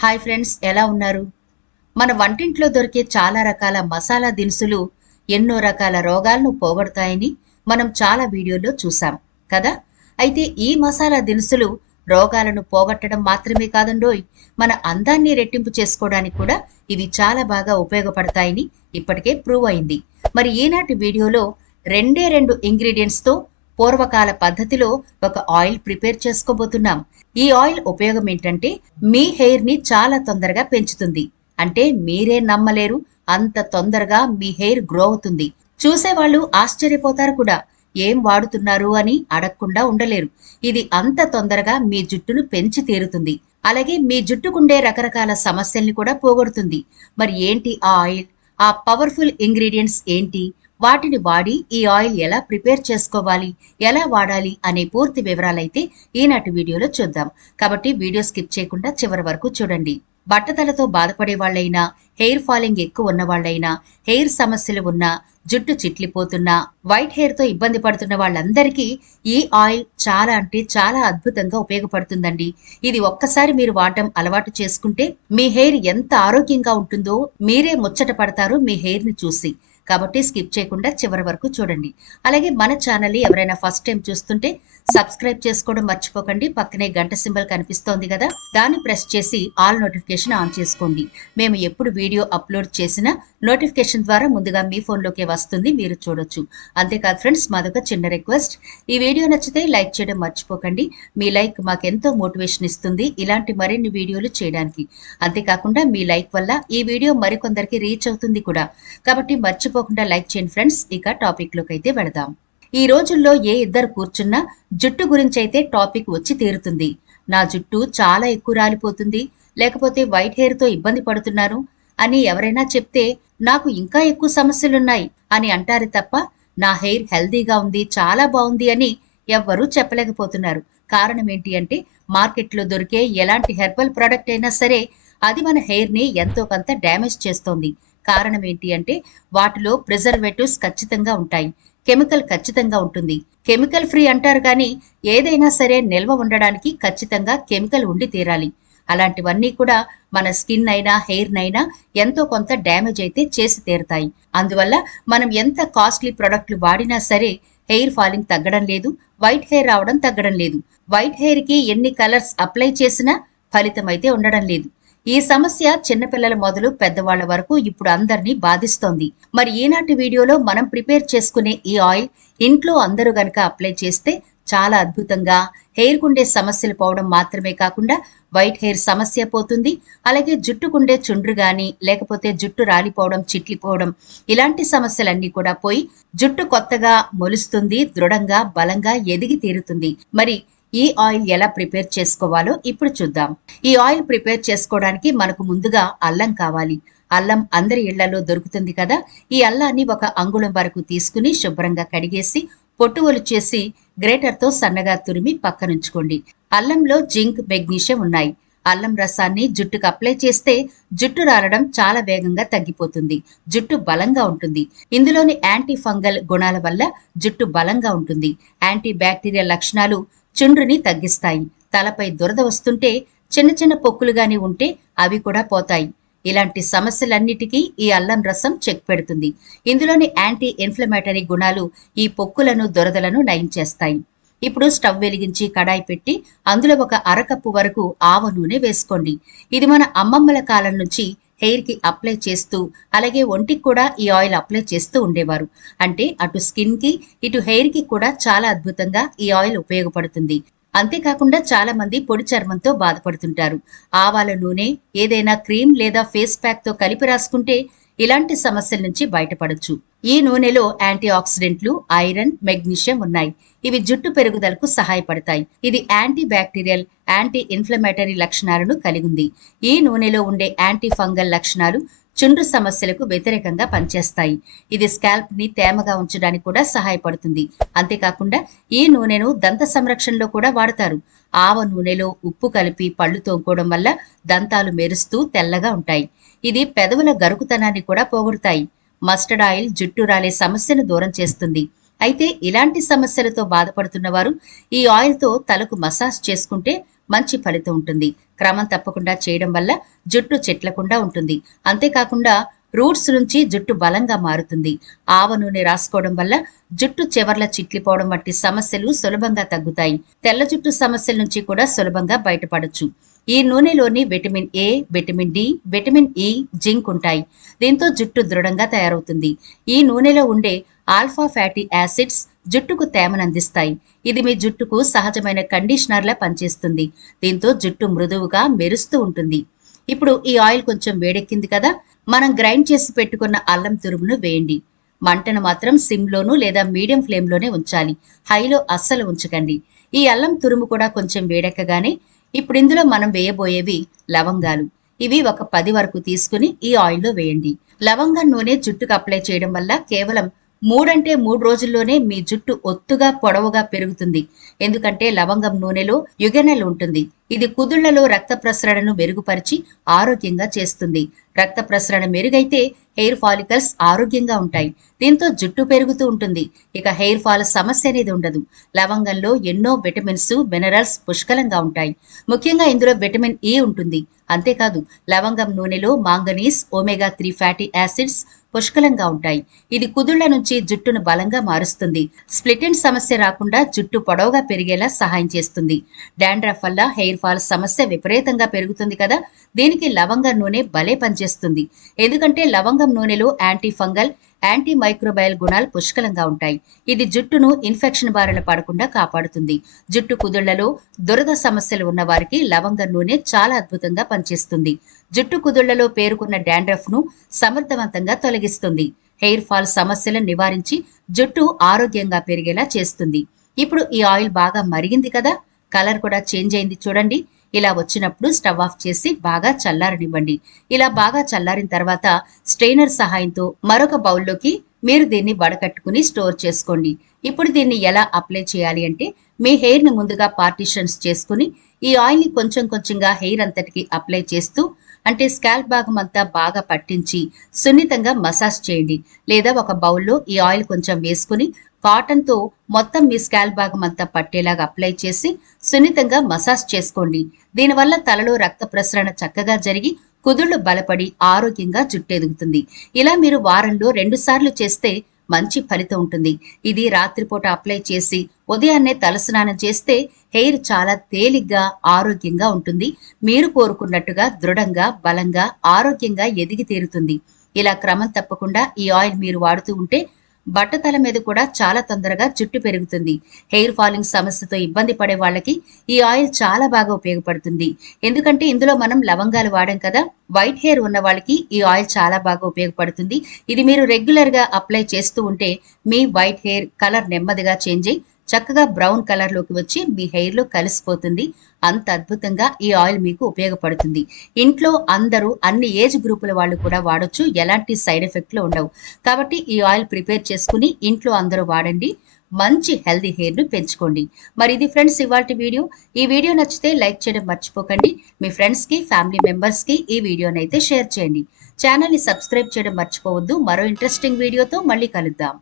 Hi friends, ఎలా ఉన్నారు? మన వంటింట్లో దొరికే చాలా రకాల మసాలా దినుసులు ఎన్నో రకాల రోగాలను పోగొడతాయని మనం చాలా వీడియోల్లో చూసాం కదా. అయితే ఈ మసాలా దినుసులు రోగాలను పోగొట్టడం మాత్రమే కాదండోయ్, మన అందాన్ని రెట్టింపు చేసుకోవడానికి కూడా ఇవి చాలా బాగా ఉపయోగపడతాయని ఇప్పటికే ప్రూవ్ అయింది. మరి ఈనాటి వీడియోలో రెండే రెండు ఇంగ్రీడియంట్స్ తో పూర్వకాల పద్ధతిలో ఒక ఆయిల్ ప్రిపేర్ చేసుకోబోతున్నాం. ఈ ఆయిల్ ఉపయోగం ఏంటంటే మీ హెయిర్ ని చాలా తొందరగా పెంచుతుంది. అంటే మీరే నమ్మలేరు, అంత తొందరగా మీ హెయిర్ గ్రో అవుతుంది. చూసేవాళ్ళు ఆశ్చర్యపోతారు కూడా, ఏం వాడుతున్నారు అని అడగకుండా ఉండలేరు. ఇది అంత తొందరగా మీ జుట్టును పెంచి తీరుతుంది. అలాగే మీ జుట్టుకుండే రకరకాల సమస్యల్ని కూడా పోగొడుతుంది. మరి ఏంటి ఆ ఆయిల్, ఆ పవర్ఫుల్ ఇంగ్రీడియంట్స్ ఏంటి, వాటిని వాడి ఈ ఆయిల్ ఎలా ప్రిపేర్ చేసుకోవాలి, ఎలా వాడాలి అనే పూర్తి వివరాలైతే ఈనాటి వీడియోలో చూద్దాం. కాబట్టి వీడియో స్కిప్ చేయకుండా చివరి వరకు చూడండి. బట్టతలతో బాధపడే వాళ్ళైనా, హెయిర్ ఫాలింగ్ ఎక్కువ ఉన్న వాళ్ళైనా, హెయిర్ సమస్యలు ఉన్నా, జుట్టు చిట్లిపోతున్నా, వైట్ హెయిర్ తో ఇబ్బంది పడుతున్న వాళ్ళందరికీ ఈ ఆయిల్ చాలా అంటే చాలా అద్భుతంగా ఉపయోగపడుతుందండి. ఇది ఒక్కసారి మీరు వాడటం అలవాటు చేసుకుంటే మీ హెయిర్ ఎంత ఆరోగ్యంగా ఉంటుందో మీరే ముచ్చట పడతారు మీ హెయిర్ ని చూసి. కాబట్టి స్కిప్ చేయకుండా చివరి వరకు చూడండి. అలాగే మన ఛానల్ ని ఎవరైనా ఫస్ట్ టైం చూస్తుంటే సబ్స్క్రైబ్ చేసుకోవడం మర్చిపోకండి. పక్కనే గంట సింబల్ కనిపిస్తోంది కదా, దాన్ని ప్రెస్ చేసి ఆల్ నోటిఫికేషన్ ఆన్ చేసుకోండి. మేము ఎప్పుడు వీడియో అప్లోడ్ చేసినా నోటిఫికేషన్ ద్వారా ముందుగా మీ ఫోన్లోకి వస్తుంది, మీరు చూడొచ్చు. అంతేకాదు ఫ్రెండ్స్, మాదొక చిన్న రిక్వెస్ట్, ఈ వీడియో నచ్చితే లైక్ చేయడం మర్చిపోకండి. మీ లైక్ మాకెంతో మోటివేషన్ ఇస్తుంది ఇలాంటి మరిన్ని వీడియోలు చేయడానికి. అంతేకాకుండా మీ లైక్ వల్ల ఈ వీడియో మరికొందరికి రీచ్ అవుతుంది కూడా. కాబట్టి మర్చిపోకుండా లైక్ చేయండి ఫ్రెండ్స్. ఇక టాపిక్ లోకి అయితే వెళదాం. ఈ రోజుల్లో ఏ ఇద్దరు కూర్చున్నా జుట్టు గురించి అయితే టాపిక్ వచ్చి తీరుతుంది. నా జుట్టు చాలా ఎక్కువ రాలిపోతుంది, లేకపోతే వైట్ హెయిర్ తో ఇబ్బంది పడుతున్నారు అని ఎవరైనా చెప్తే నాకు ఇంకా ఎక్కువ సమస్యలున్నాయి అని అంటారు తప్ప నా హెయిర్ హెల్దీగా ఉంది, చాలా బాగుంది అని ఎవ్వరూ చెప్పలేకపోతున్నారు. కారణం ఏంటి అంటే మార్కెట్లో దొరికే ఎలాంటి హెర్బల్ ప్రోడక్ట్ అయినా సరే అది మన హెయిర్ ని ఎంతో కొంత డ్యామేజ్ చేస్తోంది. కారణం ఏంటి అంటే వాటిలో ప్రిజర్వేటివ్స్ ఖచ్చితంగా ఉంటాయి, కెమికల్ ఖచ్చితంగా ఉంటుంది. కెమికల్ ఫ్రీ అంటారు కానీ ఏదైనా సరే నిల్వ ఉండడానికి ఖచ్చితంగా కెమికల్ ఉండి తీరాలి. అలాంటివన్నీ కూడా మన స్కిన్ అయినా హెయిర్ నైనా ఎంతో కొంత డ్యామేజ్ అయితే చేసి తీరుతాయి. అందువల్ల మనం ఎంత కాస్ట్లీ ప్రొడక్ట్లు వాడినా సరే హెయిర్ ఫాలింగ్ తగ్గడం లేదు, వైట్ హెయిర్ రావడం తగ్గడం లేదు. వైట్ హెయిర్ కి ఎన్ని కలర్స్ అప్లై చేసినా ఫలితం అయితే ఉండడం లేదు. ఈ సమస్య చిన్నపిల్లల మొదలు పెద్దవాళ్ల వరకు ఇప్పుడు అందరినీ బాధిస్తోంది. మరి ఈనాటి వీడియోలో మనం ప్రిపేర్ చేసుకునే ఈ ఆయిల్ ఇంట్లో అందరూ గనక అప్లై చేస్తే చాలా అద్భుతంగా హెయిర్ కుండే సమస్యలు పోవడం మాత్రమే కాకుండా వైట్ హెయిర్ సమస్య పోతుంది. అలాగే జుట్టుకుండే చుండ్రు గాని, లేకపోతే జుట్టు రాలిపోవడం, చిట్లిపోవడం, ఇలాంటి సమస్యలన్నీ కూడా పోయి జుట్టు కొత్తగా మొలుస్తుంది, దృఢంగా బలంగా ఎదిగి తీరుతుంది. మరి ఈ ఆయిల్ ఎలా ప్రిపేర్ చేసుకోవాలో ఇప్పుడు చూద్దాం. ఈ ఆయిల్ ప్రిపేర్ చేసుకోవడానికి మనకు ముందుగా అల్లం కావాలి. అల్లం అందరి ఇళ్లలో దొరుకుతుంది కదా. ఈ అల్లాన్ని ఒక అంగుళం వరకు తీసుకుని శుభ్రంగా కడిగేసి పొట్టు ఒలిచేసి గ్రేటర్ తో సన్నగా తురిమి పక్కనుంచుకోండి. అల్లంలో జింక్, మెగ్నీషియం ఉన్నాయి. అల్లం రసాన్ని జుట్టుకు అప్లై చేస్తే జుట్టు రాలడం చాలా వేగంగా తగ్గిపోతుంది, జుట్టు బలంగా ఉంటుంది. ఇందులోని యాంటీ ఫంగల్ గుణాల వల్ల జుట్టు బలంగా ఉంటుంది. యాంటీ బ్యాక్టీరియల్ లక్షణాలు చుండ్రుని తగ్గిస్తాయి. తలపై దురద వస్తుంటే, చిన్న చిన్న పొక్కులుగాని ఉంటే అవి కూడా పోతాయి. ఇలాంటి సమస్యలన్నిటికీ ఈ అల్లం రసం చెక్ పెడుతుంది. ఇందులోని యాంటీ ఇన్ఫ్లమేటరీ గుణాలు ఈ పొక్కులను, దురదలను నయం చేస్తాయి. ఇప్పుడు స్టవ్ వెలిగించి కడాయి పెట్టి అందులో ఒక అరకప్పు వరకు ఆవ నూనె వేసుకోండి. ఇది మన అమ్మమ్మల కాలం నుంచి హెయిర్ కి అప్లై చేస్తూ, అలాగే ఒంటికి కూడా ఈ ఆయిల్ అప్లై చేస్తూ ఉండేవారు. అంటే అటు స్కిన్ కి, ఇటు హెయిర్ కి కూడా చాలా అద్భుతంగా ఈ ఆయిల్ ఉపయోగపడుతుంది. అంతేకాకుండా చాలా మంది పొడి చర్మంతో బాధపడుతుంటారు. ఆవాల నూనె ఏదైనా క్రీమ్ లేదా ఫేస్ ప్యాక్ తో కలిపి రాసుకుంటే ఇలాంటి సమస్యల నుంచి బయటపడొచ్చు. ఈ నూనెలో యాంటీ ఆక్సిడెంట్లు, ఐరన్, మెగ్నీషియం ఉన్నాయి. ఇవి జుట్టు పెరుగుదలకు సహాయపడతాయి. ఇది యాంటీ బ్యాక్టీరియల్, యాంటీ ఇన్ఫ్లమేటరీ లక్షణాలను కలిగింది. ఈ నూనెలో ఉండే యాంటీ ఫంగల్ లక్షణాలు చుండ్రు సమస్యలకు వ్యతిరేకంగా పనిచేస్తాయి. ఇది స్కాల్ప్ ని తేమగా ఉంచడానికి కూడా సహాయపడుతుంది. అంతేకాకుండా ఈ నూనెను దంత సంరక్షణలో కూడా వాడతారు. ఆవ నూనెలో ఉప్పు కలిపి పళ్ళు తోముకోవడం వల్ల దంతాలు మెరుస్తూ తెల్లగా ఉంటాయి. ఇది పెదవుల గరుకుతనాన్ని కూడా పోగొడతాయి. మస్టర్డ్ ఆయిల్ జుట్టు రాలే సమస్యను దూరం చేస్తుంది. అయితే ఇలాంటి సమస్యలతో బాధపడుతున్న వారు ఈ ఆయిల్ తో తలకు మసాజ్ చేసుకుంటే మంచి ఫలితం ఉంటుంది. క్రమం తప్పకుండా చేయడం వల్ల జుట్టు చిట్లకుండా ఉంటుంది. అంతేకాకుండా రూట్స్ నుంచి జుట్టు బలంగా మారుతుంది. ఆవ నూనె రాసుకోవడం వల్ల జుట్టు చివర్ల చిట్లిపోవడం వంటి సమస్యలు సులభంగా తగ్గుతాయి. తెల్ల జుట్టు సమస్యల నుంచి కూడా సులభంగా బయటపడొచ్చు. ఈ నూనెలోని vitamin A, vitamin D, vitamin E, zinc ఉంటాయి. దీంతో జుట్టు దృఢంగా తయారవుతుంది. ఈ నూనెలో ఉండే ఆల్ఫా ఫ్యాటీ యాసిడ్స్ జుట్టుకు తేమను అందిస్తాయి. ఇది మీ జుట్టుకు సహజమైన కండిషనర్లా పనిచేస్తుంది. దీంతో జుట్టు మృదువుగా మెరుస్తూ ఉంటుంది. ఇప్పుడు ఈ ఆయిల్ కొంచెం వేడెక్కింది కదా, మనం గ్రైండ్ చేసి పెట్టుకున్న అల్లం తురుమును వేయండి. మంటను మాత్రం సిమ్లోను లేదా మీడియం ఫ్లేమ్లోనే ఉంచాలి. హైలో అస్సలు ఉంచకండి. ఈ అల్లం తురుము కూడా కొంచెం వేడెక్కగానే ఇప్పుడు ఇందులో మనం వేయబోయేవి లవంగాలు. ఇవి ఒక 10 వరకు తీసుకుని ఈ ఆయిల్లో వేయండి. లవంగం నూనె జుట్టుకు అప్లై చేయడం వల్ల కేవలం 3 రోజుల్లోనే మీ జుట్టు ఒత్తుగా పొడవుగా పెరుగుతుంది. ఎందుకంటే లవంగం నూనెలో యుగెనల్ ఉంటుంది. ఇది కుదుళ్లలో రక్త ప్రసరణను మెరుగుపరిచి ఆరోగ్యంగా చేస్తుంది. రక్త ప్రసరణ మెరుగైతే హెయిర్ ఫాలికల్స్ ఆరోగ్యంగా ఉంటాయి. దీంతో జుట్టు పెరుగుతూ ఉంటుంది. ఇక హెయిర్ ఫాల్ సమస్య అనేది ఉండదు. లవంగంలో ఎన్నో విటమిన్స్, మినరల్స్ పుష్కలంగా ఉంటాయి. ముఖ్యంగా ఇందులో విటమిన్ ఇ ఉంటుంది. అంతేకాదు లవంగం నూనెలో మాంగనీస్, ఒమేగా 3 ఫ్యాటీ యాసిడ్స్ పుష్కలంగా ఉంటాయి. ఇది కుదుళ్ల నుంచి జుట్టును బలంగా మారుస్తుంది. స్ప్లిట్ ఎండ్ సమస్య రాకుండా జుట్టు పొడవుగా పెరిగేలా సహాయం చేస్తుంది. డాండ్రఫ్ వల్ల హెయిర్ ఫాల్ సమస్య విపరీతంగా పెరుగుతుంది కదా, దీనికి లవంగం నూనె భలే పనిచేస్తుంది. ఎందుకంటే లవంగం నూనెలో యాంటీ ఫంగల్, యాంటీ మైక్రోబయల్ గుణాలు పుష్కలంగా ఉంటాయి. ఇది జుట్టును ఇన్ఫెక్షన్ బారిన పడకుండా కాపాడుతుంది. జుట్టు కుదుళ్లలో దురద సమస్యలు ఉన్న వారికి లవంగం నూనె చాలా అద్భుతంగా పనిచేస్తుంది. జుట్టు కుదుళ్లలో పేరుకున్న డాండ్రఫ్ ను సమర్థవంతంగా తొలగిస్తుంది. హెయిర్ ఫాల్ సమస్యలను నివారించి జుట్టు ఆరోగ్యంగా పెరిగేలా చేస్తుంది. ఇప్పుడు ఈ ఆయిల్ బాగా మరిగింది కదా, కలర్ కూడా చేంజ్ అయింది చూడండి. ఇలా వచ్చినప్పుడు స్టవ్ ఆఫ్ చేసి బాగా చల్లారనివ్వండి. ఇలా బాగా చల్లారిన తర్వాత స్ట్రెయినర్ సహాయంతో మరొక బౌల్లోకి మీరు దీన్ని వడకట్టుకుని స్టోర్ చేసుకోండి. ఇప్పుడు దీన్ని ఎలా అప్లై చేయాలి అంటే, మీ హెయిర్ ని ముందుగా పార్టిషన్స్ చేసుకుని ఈ ఆయిల్ ని కొంచెం కొంచెంగా హెయిర్ అంతటికి అప్లై చేస్తూ, అంటే స్కాల్ప్ భాగం అంతా బాగా పట్టించి సున్నితంగా మసాజ్ చేయండి. లేదా ఒక బౌల్లో ఈ ఆయిల్ కొంచెం వేసుకుని కాటన్ తో మొత్తం మీ స్కాల్ప్ భాగం అంతా పట్టేలాగా అప్లై చేసి సున్నితంగా మసాజ్ చేసుకోండి. దీనివల్ల తలలో రక్త ప్రసరణ చక్కగా జరిగి కుదుళ్లు బలపడి ఆరోగ్యంగా జుట్టు ఎదుగుతుంది. ఇలా మీరు వారంలో 2 సార్లు చేస్తే మంచి ఫలితం ఉంటుంది. ఇది రాత్రిపూట అప్లై చేసి ఉదయాన్నే తలస్నానం చేస్తే హెయిర్ చాలా తేలిగ్గా ఆరోగ్యంగా ఉంటుంది. మీరు కోరుకున్నట్టుగా దృఢంగా, బలంగా, ఆరోగ్యంగా ఎదిగి తీరుతుంది. ఇలా క్రమం తప్పకుండా ఈ ఆయిల్ మీరు వాడుతూ ఉంటే బట్టతల మీద కూడా చాలా తొందరగా జుట్టు పెరుగుతుంది. హెయిర్ ఫాలింగ్ సమస్యతో ఇబ్బంది పడే వాళ్ళకి ఈ ఆయిల్ చాలా బాగా ఉపయోగపడుతుంది. ఎందుకంటే ఇందులో మనం లవంగాలు వాడాం కదా. వైట్ హెయిర్ ఉన్న వాళ్ళకి ఈ ఆయిల్ చాలా బాగా ఉపయోగపడుతుంది. ఇది మీరు రెగ్యులర్ గా అప్లై చేస్తూ ఉంటే మీ వైట్ హెయిర్ కలర్ నెమ్మదిగా చేంజ్ అయ్యి చక్కగా బ్రౌన్ కలర్ లోకి వచ్చి మీ హెయిర్ లో కలిసిపోతుంది. అంత అద్భుతంగా ఈ ఆయిల్ మీకు ఉపయోగపడుతుంది. ఇంట్లో అందరూ అన్ని ఏజ్ గ్రూపుల వాళ్ళు కూడా వాడొచ్చు. ఎలాంటి సైడ్ ఎఫెక్ట్లు ఉండవు. కాబట్టి ఈ ఆయిల్ ప్రిపేర్ చేసుకుని ఇంట్లో అందరూ వాడండి. మంచి హెల్దీ హెయిర్ ను పెంచుకోండి. మరి ఇది ఫ్రెండ్స్ ఇవాల్టి వీడియో. ఈ వీడియో నచ్చితే లైక్ చేయడం మర్చిపోకండి. మీ ఫ్రెండ్స్ కి, ఫ్యామిలీ మెంబర్స్ కి ఈ వీడియోనైతే షేర్ చేయండి. ఛానల్ ని సబ్స్క్రైబ్ చేయడం మర్చిపోవద్దు. మరో ఇంట్రెస్టింగ్ వీడియోతో మళ్ళీ కలుద్దాం.